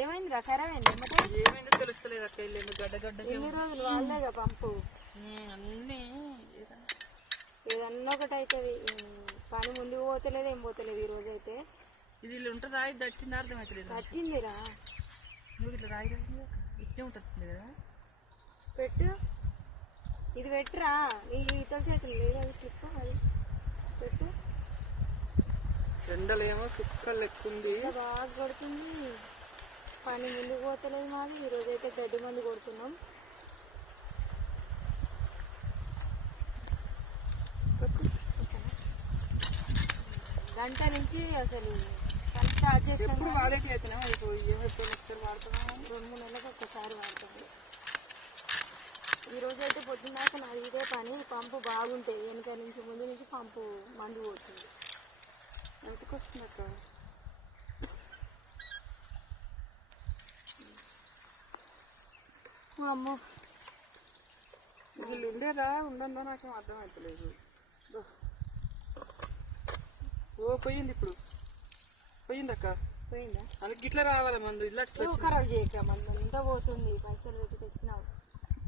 ఏమైంది ఖరాబ్ అయింది ఏమైందో తెలుస్తలేదు అక్క. గడ్డ గడ్డ ఎన్ని రోజులు వాళ్ళేగా పంపు అన్ని ఏదన్నా ఒకటి అవుతుంది. పని ముందుకు పోతలేదు ఏం పోతలేదు. ఈ రోజు అయితే ఇది ఇల్లు ఉంటుందా? ఇది దట్టింది అర్థమవుతలేదు. తట్టిందిరా. నువ్వు ఇట్లా రాయి ఇట్టే ఉంటుంది కదా. పెట్టు, ఇది పెట్టురా. ఈ ఇతర చేతులు లేదు అది క్లిప్, అది పెట్టు. ఎండలేమో సుక్కలు ఎక్కుంది, బాగా కొడుతుంది. పని ముందుకు పోతలేదు మాది. ఈరోజు అయితే గడ్డి మంది కొడుతున్నాం. గంట నుంచి అసలు పని స్టార్ట్ చేసినాం. వాడేట్లయితేనే ఒకసారి వాడుతున్నాం, 2-3 నెలలకు ఒక్కసారి వాడుతుంది. ఈరోజు అయితే పొద్దున్న దాకా నాది ఇదే పని. పంపు బాగుంటుంది, వెనక నుంచి ముందు నుంచి పంపు మందు పోతుంది. ఎంతకు వస్తుంది అక్క? అమ్మో, వీళ్ళు ఉండేదా ఉండదో నాకేం అర్థం అవుతలేదు. ఓ పోయింది, ఇప్పుడు పోయింది అక్క. పోయిందా? అందుకు ఇట్లా రావాలి మందు. ఇట్లా ఖరాబ్ చేయక మందు అంతా పోతుంది. పైసలు పెట్టి తెచ్చినావు.